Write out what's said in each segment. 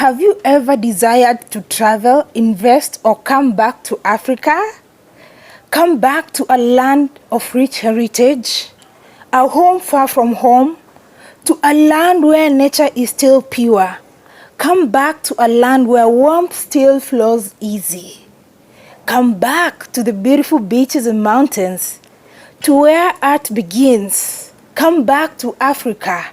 Have you ever desired to travel, invest, or come back to Africa? Come back to a land of rich heritage, a home far from home, to a land where nature is still pure. Come back to a land where warmth still flows easy. Come back to the beautiful beaches and mountains, to where art begins. Come back to Africa.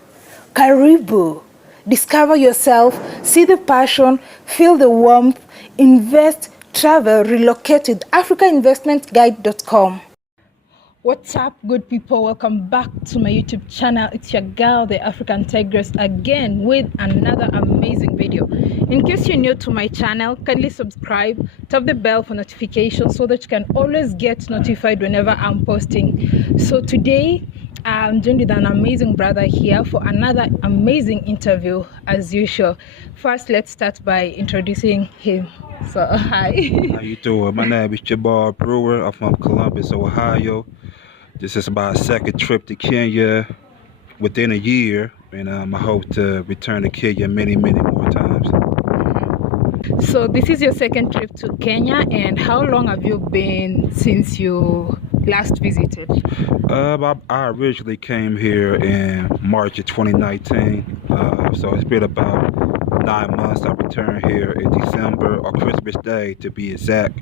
Karibu. Discover yourself, see the passion, feel the warmth, invest, travel, relocate with africainvestmentguide.com. What's up, good people? Welcome back to my YouTube channel. It's your girl, the African Tigress, again with another amazing video. In case you're new to my channel, kindly subscribe, tap the bell for notifications so that you can always get notified whenever I'm posting. So today, I'm joined with an amazing brother here for another amazing interview as usual. First, let's start by introducing him. So, hi. How you doing? My name is Jamaal Brewer. I'm from Columbus, Ohio. This is my second trip to Kenya within a year, and I hope to return to Kenya many more times. So this is your second trip to Kenya, and how long have you been since you last visited? I originally came here in March of 2019, so it's been about 9 months. I returned here in December, or Christmas Day to be exact.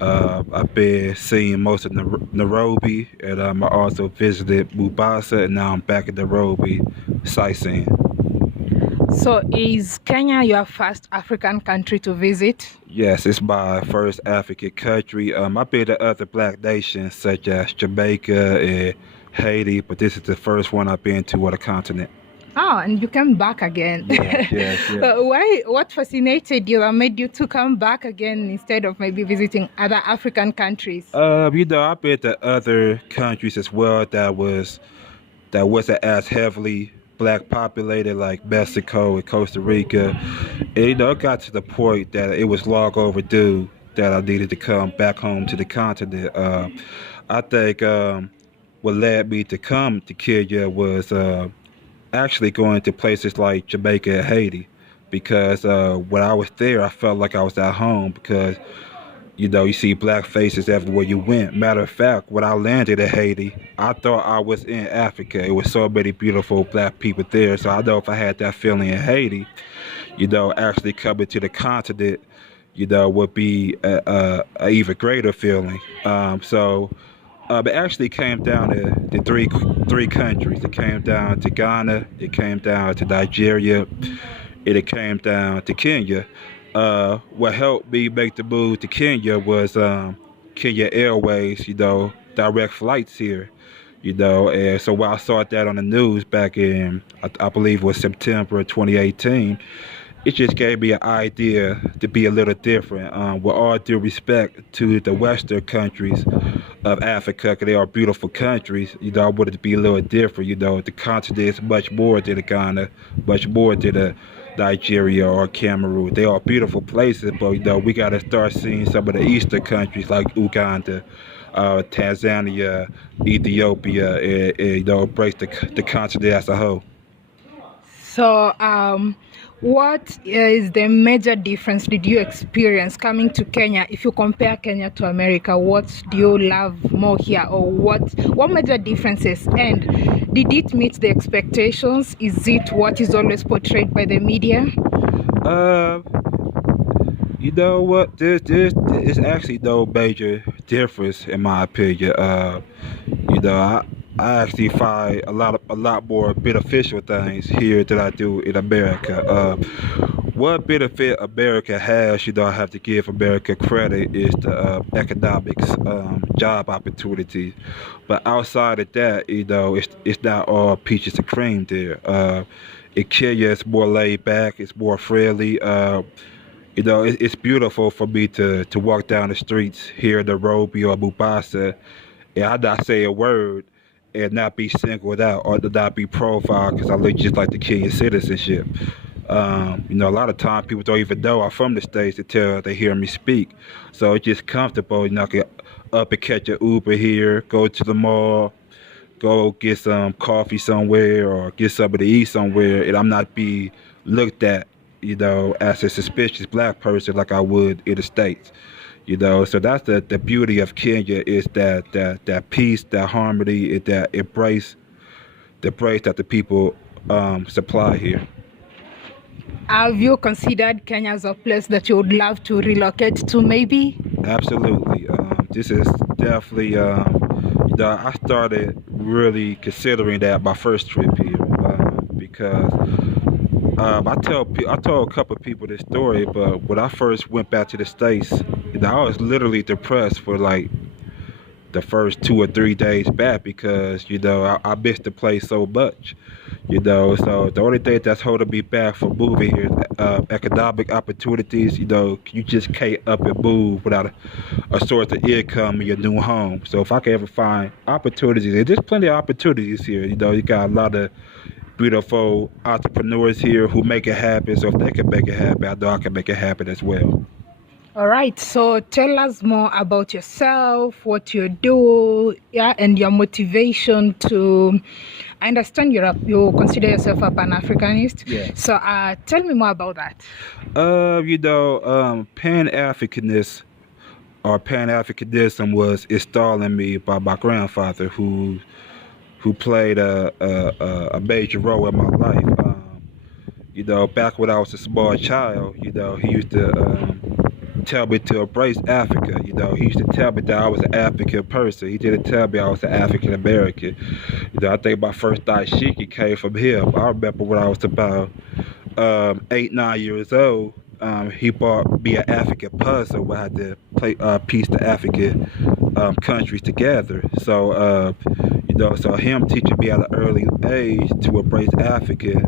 I've been seeing most of Nairobi, and I also visited Mombasa, and now I'm back in Nairobi sightseeing. So is Kenya your first African country to visit? Yes, it's my first African country. I've been to other black nations such as Jamaica and Haiti, but this is the first one I've been to on the continent. Oh, and you came back again. Yes. Why? What fascinated you and made you to come back again instead of maybe visiting other African countries? I've been to other countries as well that wasn't as heavily black populated, like Mexico and Costa Rica. And, it got to the point that it was long overdue that I needed to come back home to the continent. I think what led me to come to Kenya was actually going to places like Jamaica and Haiti, because when I was there, I felt like I was at home, because you see black faces everywhere you went. Matter of fact, when I landed in Haiti, I thought I was in Africa. It was so many beautiful black people there. So I know if I had that feeling in Haiti, actually coming to the continent, would be a even greater feeling. It actually came down to three countries. It came down to Ghana, it came down to Nigeria, and it came down to Kenya. What helped me make the move to Kenya was Kenya Airways, direct flights here, and so when I saw that on the news back in, I believe it was September 2018, it just gave me an idea to be a little different. With all due respect to the Western countries of Africa, because they are beautiful countries, I wanted to be a little different. The continent is much more than Ghana, much more than Nigeria or Cameroon. They are beautiful places, but we got to start seeing some of the eastern countries like Uganda, Tanzania, Ethiopia, and embrace the continent as a whole. So, what is the major difference did you experience coming to Kenya? If you compare Kenya to America, what do you love more here, or what major differences? And did it meet the expectations? Is it what is always portrayed by the media? You know what? There's actually no major difference in my opinion. I actually find a lot more beneficial things here than I do in America. What benefit America has, I have to give America credit, is the economics, job opportunities. But outside of that, it's not all peaches and cream there. In Kenya, it's more laid back, it's more friendly. It's beautiful for me to walk down the streets here in Nairobi or Mombasa, and I not say a word and not be singled out or to not be profiled because I look just like the Kenyan citizenship. A lot of times people don't even know I'm from the States until they hear me speak. So it's just comfortable. I can up and catch an Uber here, go to the mall, go get some coffee somewhere or get something to eat somewhere, and I'm not be looked at as a suspicious black person like I would in the States. So that's the beauty of Kenya is that peace, that harmony, that the embrace that the people supply here. Have you considered Kenya as a place that you would love to relocate to, maybe? Absolutely. This is definitely, I started really considering that my first trip here because I told a couple of people this story, but when I first went back to the States, I was literally depressed for like the first 2 or 3 days back because I missed the place so much. So the only thing that's holding me back from moving here is economic opportunities. You just can't up and move without a source of income in your new home. So if I can ever find opportunities, and there's plenty of opportunities here. You got a lot of beautiful entrepreneurs here who make it happen. So if they can make it happen, I know I can make it happen as well. All right, so tell us more about yourself, what you do, yeah, and your motivation to. I understand you consider yourself a Pan-Africanist. Yeah. So tell me more about that. Pan-Africanist or Pan-Africanism was installed in me by my grandfather, who played a major role in my life. Back when I was a small child, he used to tell me to embrace Africa. He used to tell me that I was an African person. He didn't tell me I was an African American. I think my first dashiki came from him. I remember when I was about 8, 9 years old. He bought me an African puzzle where I had to piece the African countries together. So him teaching me at an early age to embrace Africa,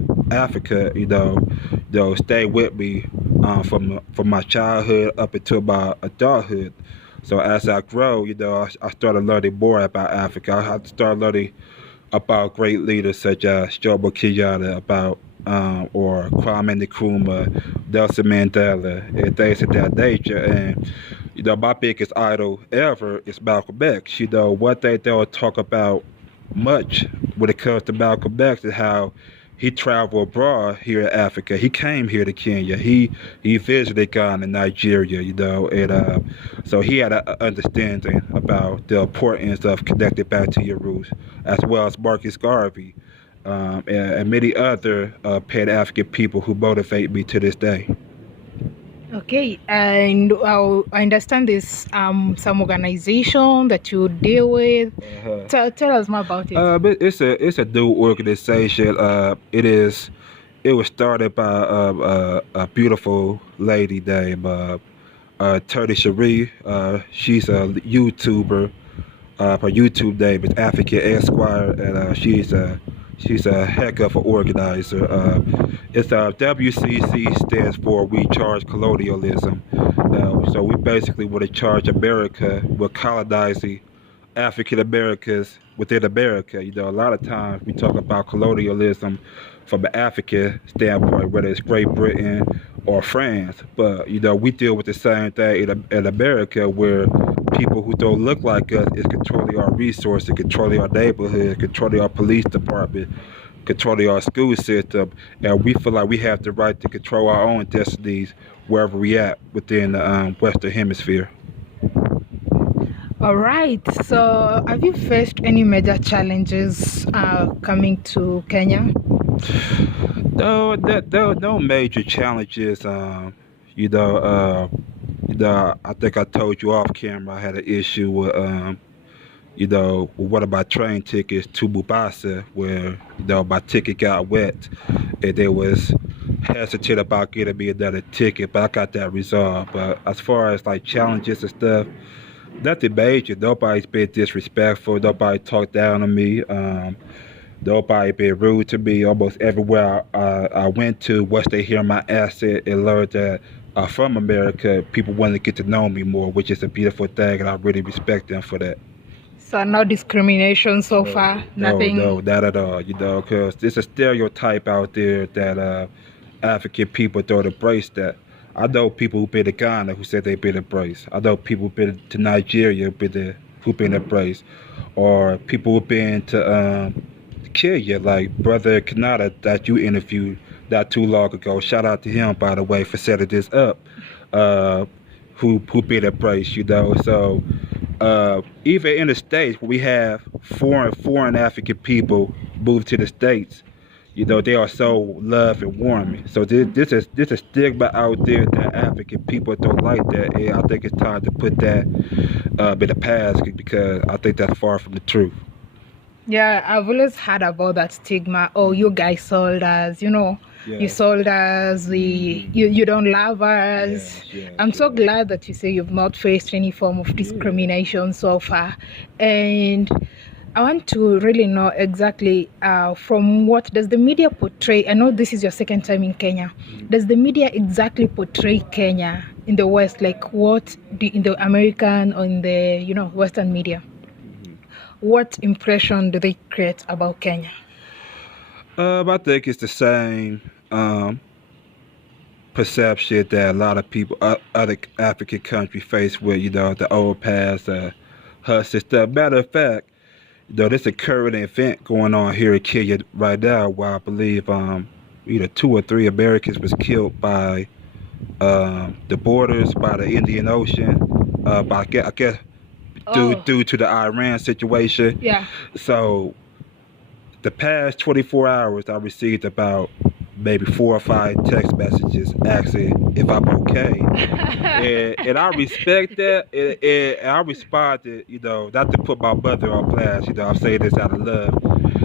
stay with me from my childhood up until my adulthood. So as I grow, I started learning more about Africa. I started learning about great leaders such as Jomo Kenyatta, or Kwame Nkrumah, Nelson Mandela, and things of that nature. And my biggest idol ever is Malcolm X. One thing they don't talk about much when it comes to Malcolm X is how he traveled abroad here in Africa. He came here to Kenya. He visited Ghana, Nigeria, and so he had an understanding about the importance of connecting back to your roots, as well as Marcus Garvey, and many other Pan-African people who motivate me to this day. Okay, and I understand there's some organization that you deal with. Tell us more about it. But it's a new organization. It was started by a beautiful lady named Turdy Cherie. She's a YouTuber. Her YouTube name is African Esquire, and she's a heck of an organizer. It's WCC stands for We Charge Colonialism. So we basically want to charge America with colonizing African Americans within America. A lot of times we talk about colonialism from an African standpoint, whether it's Great Britain or France. But we deal with the same thing in America, where people who don't look like us is controlling our resources, controlling our neighborhood, controlling our police department, controlling our school system, and we feel like we have the right to control our own destinies wherever we at within the Western Hemisphere. All right. So, have you faced any major challenges coming to Kenya? No major challenges. I think I told you off camera I had an issue with one of my train tickets to Mombasa, where my ticket got wet, and they was hesitant about getting me another ticket, but I got that resolved. But as far as like challenges and stuff, nothing major. Nobody's been disrespectful. Nobody talked down on me. Nobody been rude to me. Almost everywhere I went to, once they hear my accent and learn that I'm from America, people want to get to know me more, which is a beautiful thing, and I really respect them for that. So no discrimination so far? Nothing? No, not at all, because there's a stereotype out there that African people don't embrace that. I know people who've been to Ghana who said they've been embraced. I know people who've been to Nigeria who've been embraced. Or people who've been to Kenya, like Brother Kanata that you interviewed, not too long ago. Shout out to him, by the way, for setting this up. Uh, who paid that price, So even in the states, we have foreign African people move to the states. They are so loved and warming. So this is a stigma out there that African people don't like that, and I think it's time to put that in the past because I think that's far from the truth. Yeah, I've always heard about that stigma. Oh, you guys sold us, you sold us, you don't love us. I'm so glad that you say you've not faced any form of discrimination so far. And I want to really know exactly from what does the media portray. I know this is your second time in Kenya. Does the media exactly portray Kenya in the West, like what in the American or in the Western media? What impression do they create about Kenya? I think it's the same perception that a lot of people, other African countries face with, the old past, hustle stuff. Matter of fact, there's a current event going on here in Kenya right now where I believe either 2 or 3 Americans was killed by the borders, by the Indian Ocean, I guess due to the Iran situation. Yeah. So the past 24 hours, I received about maybe 4 or 5 text messages asking if I'm okay. and I respect that. And I responded, not to put my mother on blast. I'm saying this out of love.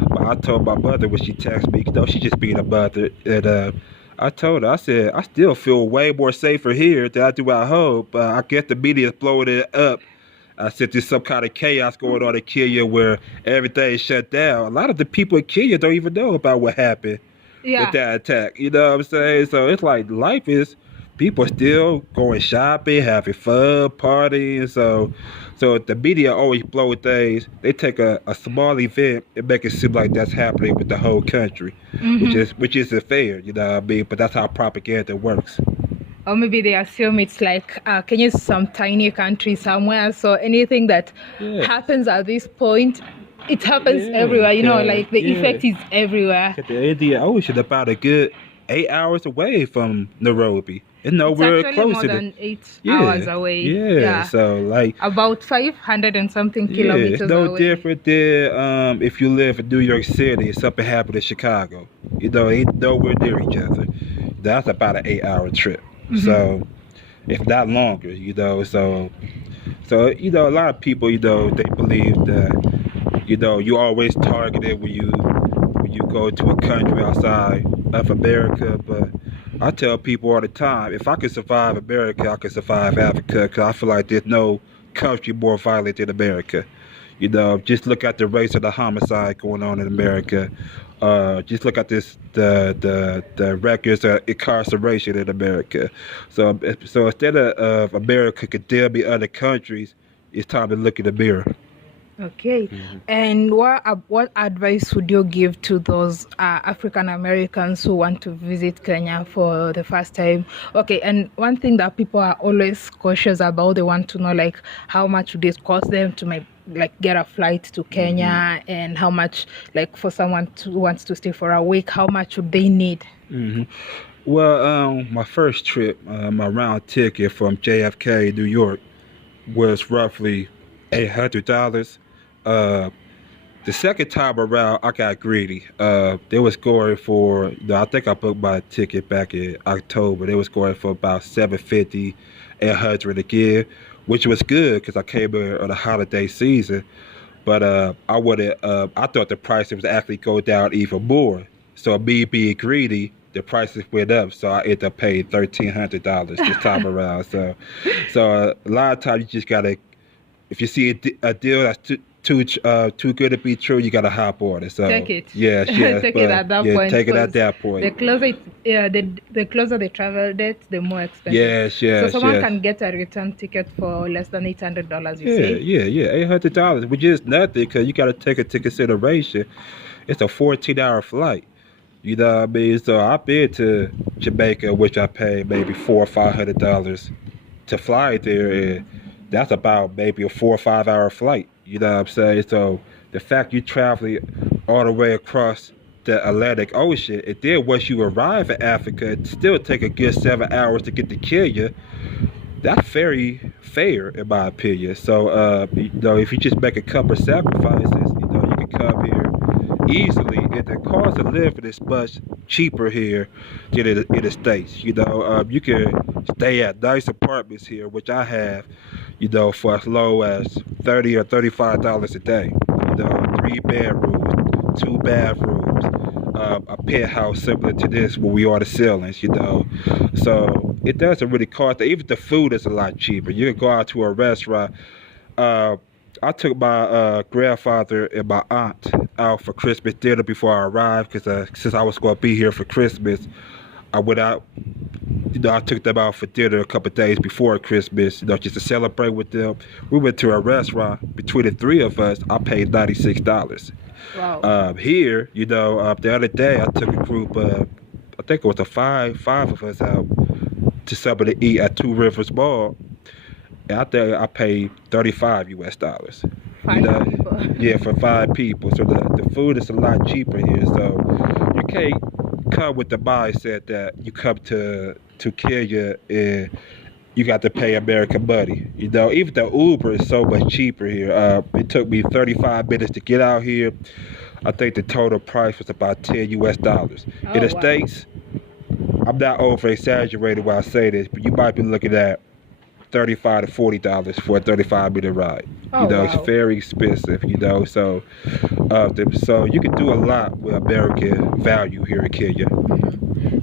But I told my mother when she texted me, she just being a mother. And I told her, I said, I still feel way more safer here than I do at home. I guess the media's blowing it up. I said there's some kind of chaos going on in Kenya where everything's shut down. A lot of the people in Kenya don't even know about what happened with that attack. You know what I'm saying? So it's like life is, people still going shopping, having fun, partying. So the media always blow things. They take a small event and make it seem like that's happening with the whole country, which isn't fair. You know what I mean? But that's how propaganda works. Or maybe they assume it's like Kenya is some tiny country somewhere, so anything that happens at this point, it happens everywhere. Like the effect is everywhere. The Indian Ocean about a good 8 hours away from Nairobi. It's nowhere close more to than 8 hours away. Yeah, so like about 500 and something kilometers it's no away. different than if you live in New York City and something happened in Chicago. Ain't nowhere near each other. That's about an 8-hour trip. So, if not longer, so a lot of people, they believe that, you always targeted when you go to a country outside of America. But I tell people all the time, if I could survive America, I could survive Africa, because I feel like there's no country more violent than America. Just look at the rates of the homicide going on in America. Just look at the records of incarceration in America. So instead of America condemning other countries, it's time to look in the mirror. Okay. And what advice would you give to those African Americans who want to visit Kenya for the first time? Okay, and one thing that people are always cautious about, they want to know like how much would it cost them to get a flight to Kenya, and how much, like for someone who wants to stay for a week, how much would they need? Well, my first trip, my round ticket from JFK, New York, was roughly $800. The second time around, I got greedy. They was going for, I think I booked my ticket back in October. They was going for about $750, $800 again, which was good because I came in on the holiday season. But I thought the prices would actually go down even more. So me being greedy, the prices went up. So I ended up paying $1,300 this time around. So a lot of times you just gotta, if you see a deal that's too good to be true, you gotta hop on it. So take it. Yeah, take it at that point. Take it at that point. The closer the travel date, the more expensive. So someone can get a return ticket for less than $800. You say? Yeah, $800, which is nothing because you gotta take into consideration it's a 14-hour flight. You know what I mean? So I've been to Jamaica, which I paid maybe $400 or $500 to fly there, and that's about maybe a 4 or 5 hour flight. You know what I'm saying? So the fact you're traveling all the way across the Atlantic Ocean. And then once you arrive in Africa, it still take a good 7 hours to get to Kenya. That's very fair in my opinion. So if you just make a couple of sacrifices, you can come here easily, and the cost of living is much cheaper here than in the States. You can stay at nice apartments here, which I have, for as low as $30 or $35 a day. 3 bedrooms, 2 bathrooms, a penthouse similar to this where we are the ceilings. So it doesn't really cost. Even the food is a lot cheaper. You can go out to a restaurant. I took my grandfather and my aunt out for Christmas dinner before I arrived because since I was going to be here for Christmas, I went out. I took them out for dinner a couple of days before Christmas, just to celebrate with them. We went to a restaurant. Between the three of us, I paid $96. Wow. Here, the other day I took a group of, I think it was five of us out to something to eat at Two Rivers Mall. And I think I paid $35. People. Yeah, for 5 people. So the food is a lot cheaper here. So you can't come with the mindset that you come to Kenya and you got to pay American money. Even the Uber is so much cheaper here. It took me 35 minutes to get out here. I think the total price was about $10. In the States, I'm not over exaggerating when I say this, but you might be looking at $35 to $40 for a 35-minute ride. It's very expensive. So so you can do a lot with American value here in Kenya.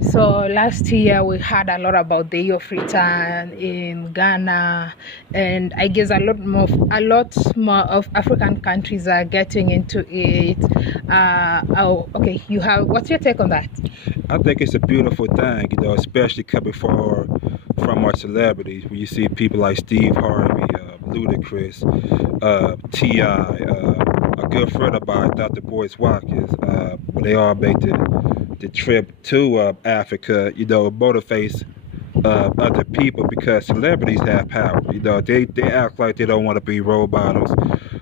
So last year we heard a lot about the Year of Return in Ghana, and I guess a lot more of African countries are getting into it. What's your take on that? I think it's a beautiful thing, especially coming from our celebrities. When you see people like Steve Harvey, Ludacris, T.I., a good friend of mine, Dr. Boyce Watkins, when they all make the trip to Africa, motivates other people because celebrities have power. They act like they don't want to be role models,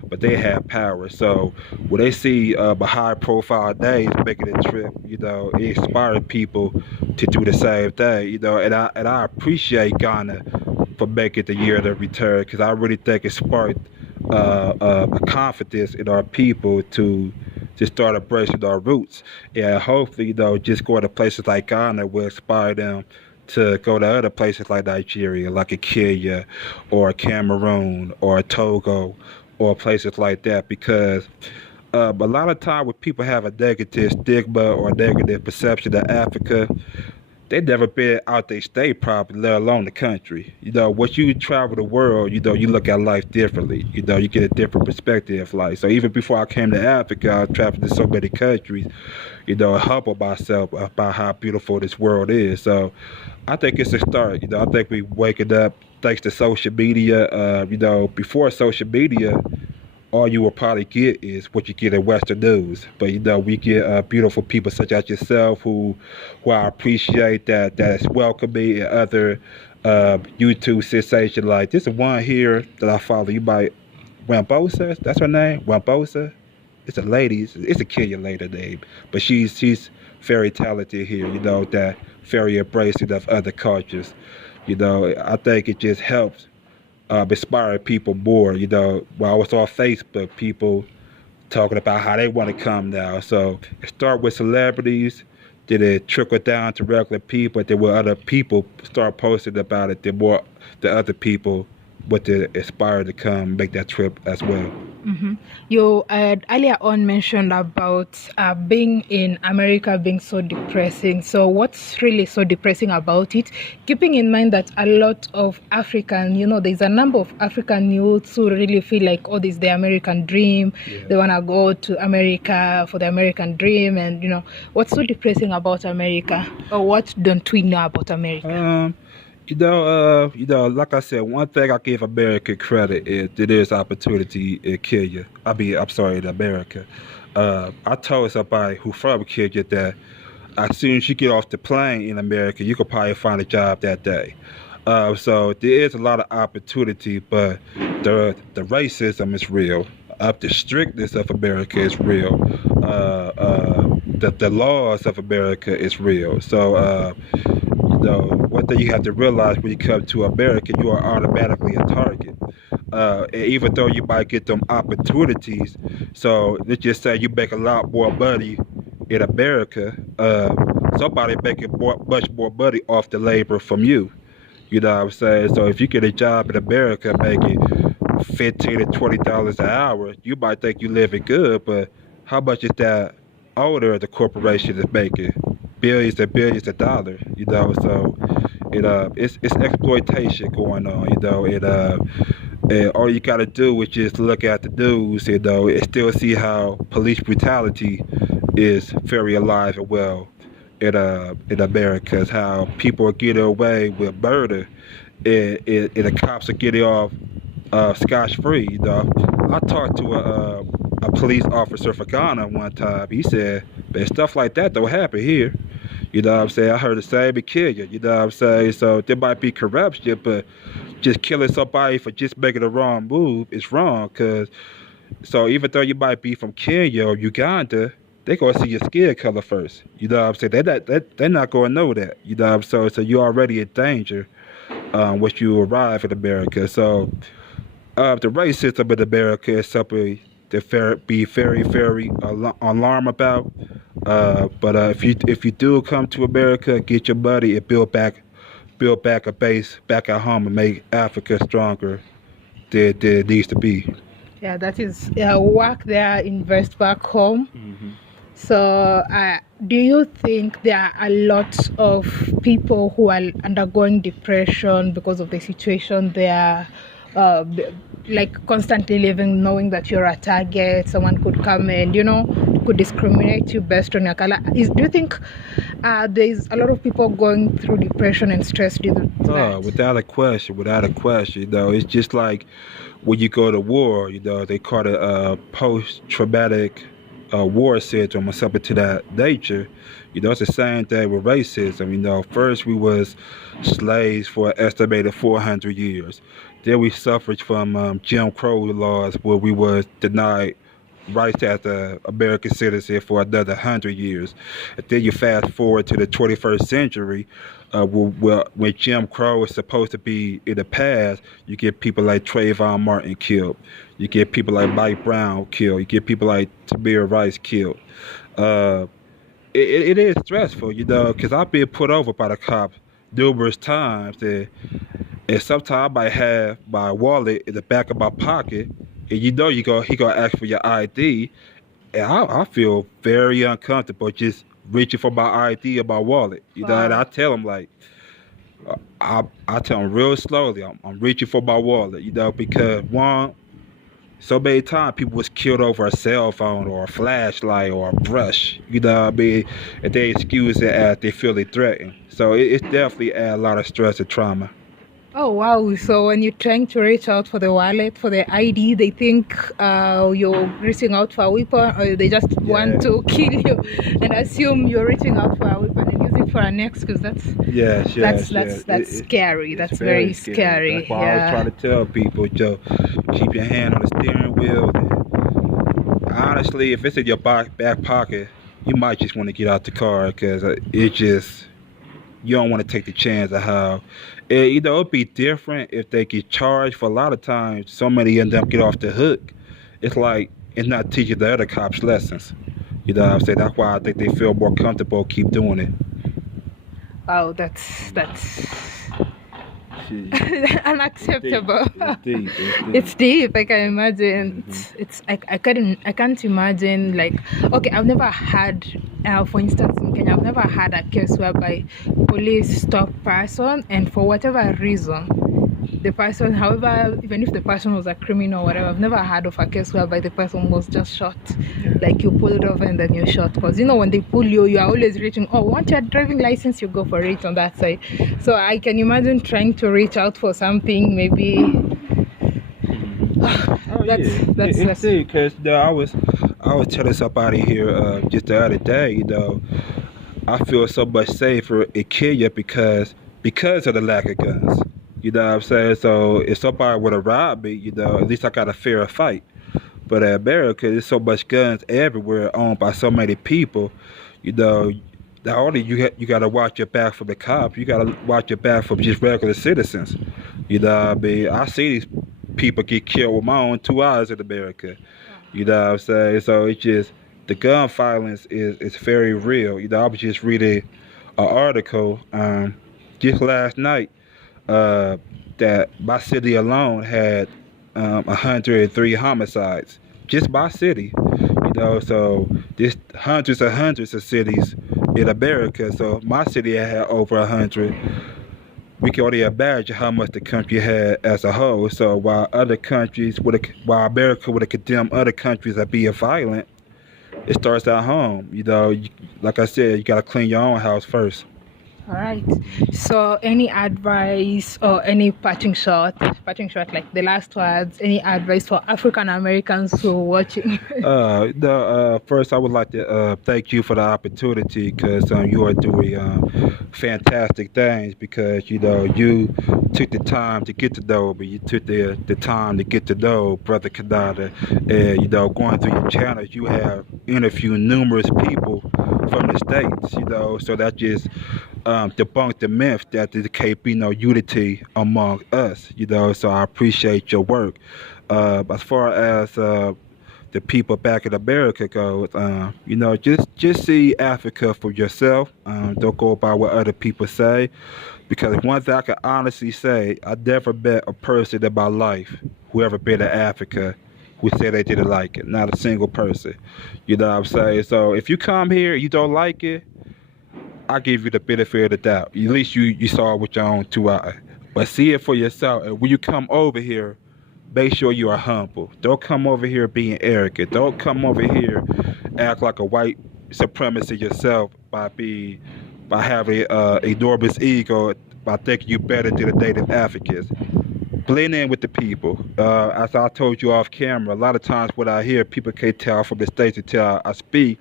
but they have power. So when they see a high-profile name making a trip, it inspires people to do the same thing. And I appreciate Ghana for making the Year of the Return because I really think it sparked a confidence in our people to start embracing our roots. And hopefully, just going to places like Ghana will inspire them to go to other places like Nigeria, like a Kenya, or Cameroon, or Togo, or places like that. Because a lot of time when people have a negative stigma or negative perception of Africa, they never been out their state probably, let alone the country. Once you travel the world, you look at life differently. You get a different perspective of life. So even before I came to Africa, I traveled to so many countries, humble myself about how beautiful this world is. So I think it's a start. I think we waking up thanks to social media. Before social media, all you will probably get is what you get in Western news. But we get beautiful people such as yourself who I appreciate that is welcoming, and other YouTube sensation like this is one here that I follow. You might Wambosa, that's her name, Wambosa. It's a lady. It's a Kenyan lady name, but she's very talented here. That very embracing of other cultures. I think it just helps inspire people more. When I was on Facebook, people talking about how they want to come now. So it start with celebrities, then it trickle down to regular people, then when other people start posting about it, then more the other people would inspire to come make that trip as well. Mm-hmm. You earlier on mentioned about being in America being so depressing. So what's really so depressing about it? Keeping in mind that a lot of African, there's a number of African youths who really feel like, oh, this is the American dream. Yeah. They want to go to America for the American dream. And, what's so depressing about America? Or what don't we know about America? Like I said, one thing I give America credit is that there's opportunity in Kenya. In America. I told somebody who from Kenya that as soon as you get off the plane in America, you could probably find a job that day. So there is a lot of opportunity, but the racism is real. The strictness of America is real. the laws of America is real. So one thing you have to realize when you come to America, you are automatically a target. And even though you might get them opportunities, so let's just say you make a lot more money in America, somebody making much more money off the labor from you. You know what I'm saying? So if you get a job in America making $15 to $20 an hour, you might think you living good, but how much is that owner of the corporation is making? Billions and billions of dollars, so it's exploitation going on, and all you gotta do is just look at the news, and still see how police brutality is very alive and well in America. Is how people are getting away with murder, and the cops are getting off scotch free. I talked to a police officer for Ghana one time. He said, "Man, stuff like that don't happen here." You know what I'm saying? I heard the same and kill you. You know what I'm saying? So there might be corruption, but just killing somebody for just making the wrong move is wrong. So even though you might be from Kenya or Uganda, they gonna see your skin color first. You know what I'm saying? They're not gonna know that. You know what I'm saying? So you're already in danger once you arrive in America. So the racism in America is something to be very, very alarmed about. But if you do come to America, get your money and build back a base back at home and make Africa stronger than it needs to be. Yeah, that is work there, invest back home. So, do you think there are a lot of people who are undergoing depression because of the situation there? Like constantly living knowing that you're a target, someone could come and could discriminate you based on your color. Do you think there's a lot of people going through depression and stress due to that? Without a question. It's just like when you go to war. They call it post-traumatic war syndrome or something to that nature. It's the same thing with racism. First we was slaves for an estimated 400 years. Then we suffered from Jim Crow laws where we was denied rights as an American citizen for another 100 years. And then you fast forward to the 21st century, when Jim Crow is supposed to be in the past, you get people like Trayvon Martin killed. You get people like Mike Brown killed. You get people like Tamir Rice killed. It is stressful, because I've been put over by the cops numerous times. And sometimes I might have my wallet in the back of my pocket, and he gonna ask for your ID, and I feel very uncomfortable just reaching for my ID or my wallet. And I tell him I tell him real slowly, I'm reaching for my wallet, because so many times people was killed over a cell phone or a flashlight or a brush, And they excuse it as they feel threatened. So it's definitely a lot of stress and trauma. Oh, wow. So when you're trying to reach out for the wallet, for the ID, they think you're reaching out for a weapon, or they just want to kill you and assume you're reaching out for a weapon and use it for an excuse. That's scary. That's very scary. That's why I always try to tell people, Joe, keep your hand on the steering wheel. And honestly, if it's in your back pocket, you might just want to get out the car, because you don't want to take the chance of how it'd be different if they get charged. For a lot of times, so many of them get off the hook. It's like it's not teaching the other cops lessons. You know what I'm saying? That's why I think they feel more comfortable keep doing it. Wow, that's unacceptable. It's deep. I can imagine. I can't imagine. Like, okay, I've never had, for instance, in Kenya, I've never had a case whereby police stop person, and for whatever reason, the person, however, even if the person was a criminal or whatever, I've never heard of a case whereby the person was just shot. Like you pulled over and then you're shot. Because when they pull you, you're always reaching, want your driving license, you go for it on that side. So I can imagine trying to reach out for something, maybe. That's because I was telling somebody here just the other day, I feel so much safer in Kenya because of the lack of guns. You know what I'm saying? So if somebody would have robbed me, at least I got a fair fight. But in America, there's so much guns everywhere, owned by so many people. You know, not only you got to watch your back from the cops, you got to watch your back from just regular citizens. You know, what I mean, I see these people get killed with my own 2 eyes in America. You know what I'm saying? So it's just the gun violence is very real. You know, I was just reading an article just last night uh, that my city alone had 103 homicides, just my city. You know, so there's hundreds and hundreds of cities in America. So my city had over 100. We can only imagine how much the country had as a whole. So while America would have condemned other countries as being violent, it starts at home. You know, like I said, you got to clean your own house first. All right. So, any advice or any parting shot, like the last words, any advice for African Americans who are watching? First, I would like to thank you for the opportunity because you are doing fantastic things because, you know, you took the time to get to know me. You took the time to get to know Brother Kanada. And, you know, going through your channels, you have interviewed numerous people from the States, you know, so that just debunk the myth that there can't be no unity among us, you know. So I appreciate your work. As far as the people back in America goes, you know, just see Africa for yourself. Don't go by what other people say, because one thing I can honestly say, I never met a person in my life who ever been to Africa who said they didn't like it. Not a single person. You know what I'm saying? So if you come here, you don't like it, I give you the benefit of the doubt. At least you saw it with your own 2 eyes. But see it for yourself. And when you come over here, make sure you are humble. Don't come over here being arrogant. Don't come over here act like a white supremacist yourself by having enormous ego, by thinking you better than the native Africans. Blend in with the people. As I told you off camera, a lot of times what I hear, people can't tell from the States until I speak.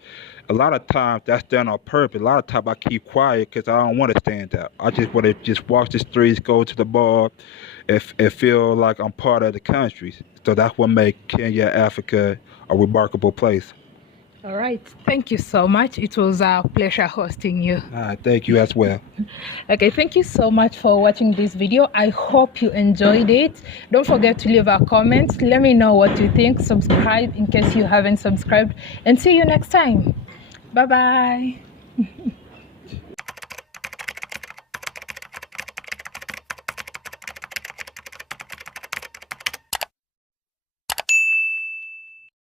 A lot of times that's done on purpose. A lot of times I keep quiet because I don't want to stand out. I just want to just walk the streets, go to the bar, and feel like I'm part of the country. So that's what makes Kenya, Africa, a remarkable place. All right. Thank you so much. It was a pleasure hosting you. Thank you as well. Okay, thank you so much for watching this video. I hope you enjoyed it. Don't forget to leave a comment. Let me know what you think. Subscribe in case you haven't subscribed. And see you next time. Bye-bye.